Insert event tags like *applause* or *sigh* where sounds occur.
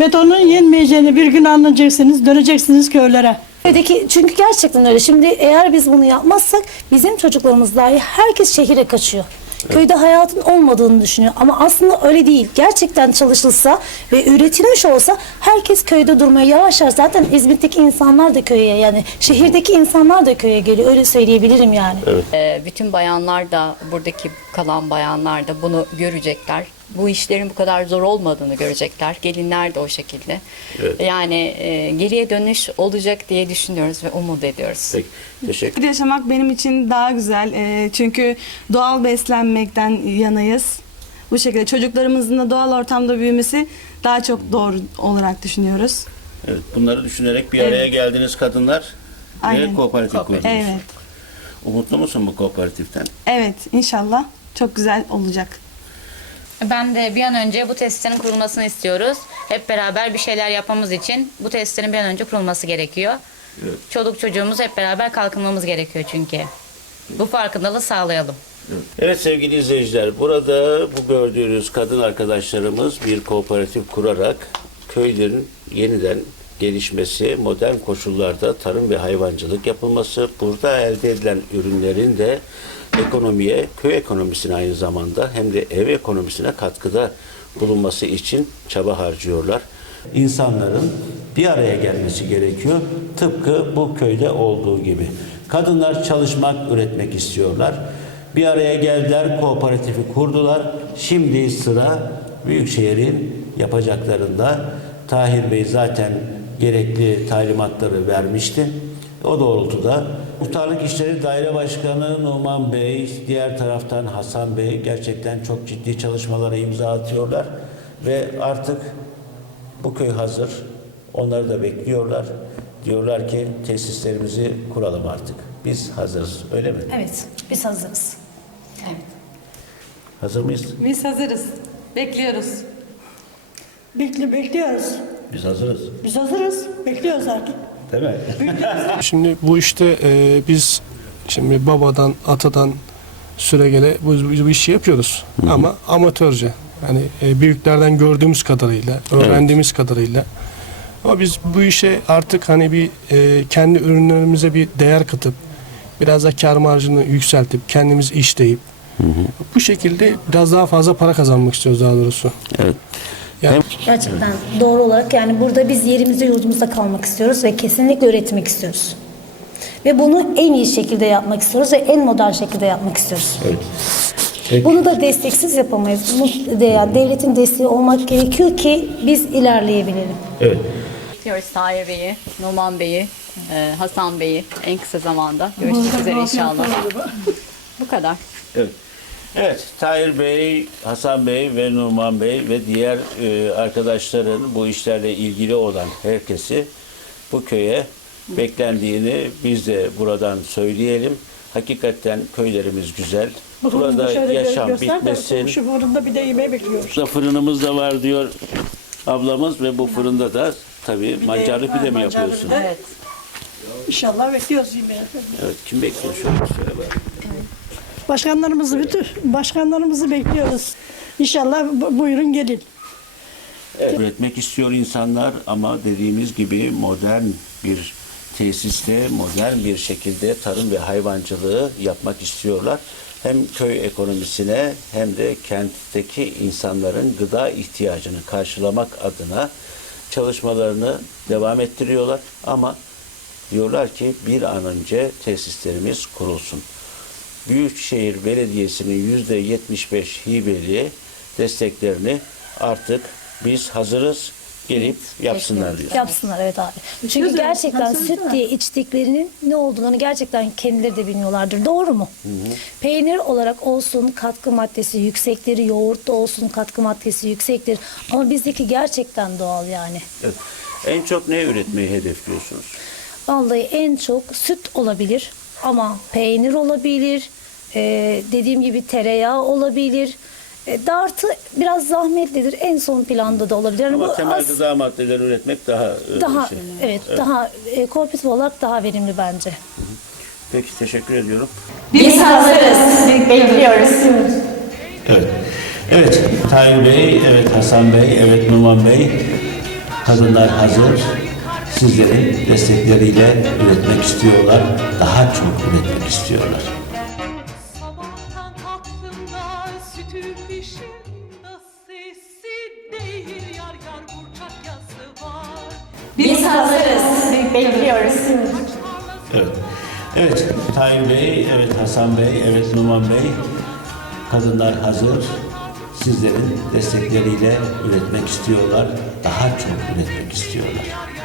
betonun yenmeyeceğini bir gün anlayacaksınız, döneceksiniz köylere. Köydeki çünkü gerçekten öyle. Şimdi eğer biz bunu yapmazsak bizim çocuklarımız dahi herkes şehire kaçıyor. Köyde hayatın olmadığını düşünüyor ama aslında öyle değil. Gerçekten çalışılsa ve üretilmiş olsa herkes köyde durmaya yavaş yavaş zaten İzmit'teki insanlar da köye yani şehirdeki insanlar da köye geliyor öyle söyleyebilirim yani. Ee, bütün bayanlar da buradaki kalan bayanlar da bunu görecekler. Bu işlerin bu kadar zor olmadığını görecekler. Gelinler de o şekilde. Yani e, geriye dönüş olacak diye düşünüyoruz ve umut ediyoruz. Peki, teşekkür yaşamak benim için daha güzel. Ee, çünkü doğal beslenmekten yanayız. Bu şekilde çocuklarımızın da doğal ortamda büyümesi daha çok doğru olarak düşünüyoruz. Evet, bunları düşünerek bir araya Evet. geldiniz kadınlar ve Aynen. kooperatif kurdunuz. Evet. Umutlu musun bu kooperatiften? Evet, inşallah çok güzel olacak. Ben de bir an önce bu tesislerin kurulmasını istiyoruz. Hep beraber bir şeyler yapmamız için bu tesislerin bir an önce kurulması gerekiyor. Evet. Çoluk çocuğumuz hep beraber kalkınmamız gerekiyor çünkü. Bu farkındalığı sağlayalım. Evet sevgili izleyiciler, burada bu gördüğünüz kadın arkadaşlarımız bir kooperatif kurarak köylerin yeniden gelişmesi, modern koşullarda tarım ve hayvancılık yapılması, burada elde edilen ürünlerin de ekonomiye, köy ekonomisine aynı zamanda hem de ev ekonomisine katkıda bulunması için çaba harcıyorlar. İnsanların bir araya gelmesi gerekiyor. Tıpkı bu köyde olduğu gibi. Kadınlar çalışmak, üretmek istiyorlar. Bir araya geldiler, kooperatifi kurdular. Şimdi sıra Büyükşehir'in yapacaklarında. Tahir Bey zaten gerekli talimatları vermişti. O doğrultuda Muhtarlık İşleri Daire Başkanı Numan Bey, diğer taraftan Hasan Bey gerçekten çok ciddi çalışmalara imza atıyorlar. Ve artık bu köy hazır. Onları da bekliyorlar. Diyorlar ki tesislerimizi kuralım artık. Biz hazırız. Öyle mi? Evet biz hazırız. Hazır mıyız? Biz hazırız. Bekliyoruz. Bekli, bekliyoruz. Biz hazırız. Biz hazırız, bekliyoruz artık. Değil mi? *laughs* Şimdi bu işte e, biz şimdi babadan atadan süregele bu, biz bu işi yapıyoruz ama amatörce. Yani e, büyüklerden gördüğümüz kadarıyla, öğrendiğimiz kadarıyla. Ama biz bu işe artık hani bir e, kendi ürünlerimize bir değer katıp biraz da kar marjını yükseltip kendimiz işleyip bu şekilde biraz daha fazla para kazanmak istiyoruz daha doğrusu. Evet. Yani Gerçekten doğru olarak yani burada biz yerimizde yurdumuzda kalmak istiyoruz ve kesinlikle üretmek istiyoruz. Ve bunu en iyi şekilde yapmak istiyoruz ve en modern şekilde yapmak istiyoruz. Peki. Bunu da desteksiz yapamayız. Bu de yani devletin desteği olmak gerekiyor ki biz ilerleyebilelim. Evet. Bekliyoruz Tahir Bey'i, Numan Bey'i, e, Hasan Bey'i en kısa zamanda. Görüşmek üzere inşallah. Bu kadar. Evet. Evet, Tahir Bey, Hasan Bey ve Numan Bey ve diğer e, arkadaşların bu işlerle ilgili olan herkesi bu köye beklendiğini biz de buradan söyleyelim. Hakikaten köylerimiz güzel. Burada yaşam göster de, bitmesin. Şu fırında bir de yemeği bekliyoruz. Burada fırınımız da var diyor ablamız ve bu fırında da tabii mancarlı pide mi mancarlı yapıyorsun? pide. Evet. İnşallah bekliyoruz yemeği. Evet, kim bekliyor şöyle söyle bak. Başkanlarımızı, bütün başkanlarımızı bekliyoruz. İnşallah bu- buyurun gelin. Evet. Üretmek istiyor insanlar ama dediğimiz gibi modern bir tesiste modern bir şekilde tarım ve hayvancılığı yapmak istiyorlar. Hem köy ekonomisine hem de kentteki insanların gıda ihtiyacını karşılamak adına çalışmalarını devam ettiriyorlar ama diyorlar ki bir an önce tesislerimiz kurulsun. Büyükşehir Belediyesi'nin yüzde 75 hibeli desteklerini artık biz hazırız gelip yapsınlar diyor. Yapsınlar evet abi. Çünkü gerçekten süt diye içtiklerinin ne olduğunu gerçekten kendileri de bilmiyorlardır. Doğru mu? Peynir olarak olsun katkı maddesi yüksektir, yoğurt da olsun katkı maddesi yüksektir. Ama bizdeki gerçekten doğal yani. Evet. En çok ne üretmeyi hedefliyorsunuz? Vallahi en çok süt olabilir ama peynir olabilir. Ee, dediğim gibi tereyağı olabilir. E, dartı biraz zahmetlidir. En son planda da olabilir. Yani Ama bu temel as- gıda maddeleri üretmek daha e, daha şey. evet, daha e, kooperatif olarak daha verimli bence. Peki teşekkür ediyorum. Biz hazırız. Bekliyoruz. Evet. Evet Tahir Bey, evet Hasan Bey, evet Numan Bey. Kadınlar hazır. Sizlerin destekleriyle üretmek istiyorlar. Daha çok üretmek istiyorlar. Biz hazırız. Bekliyoruz. Evet. Evet Tayyip Bey, evet Hasan Bey, evet Numan Bey. Kadınlar hazır. Sizlerin destekleriyle üretmek istiyorlar. Daha çok üretmek istiyorlar.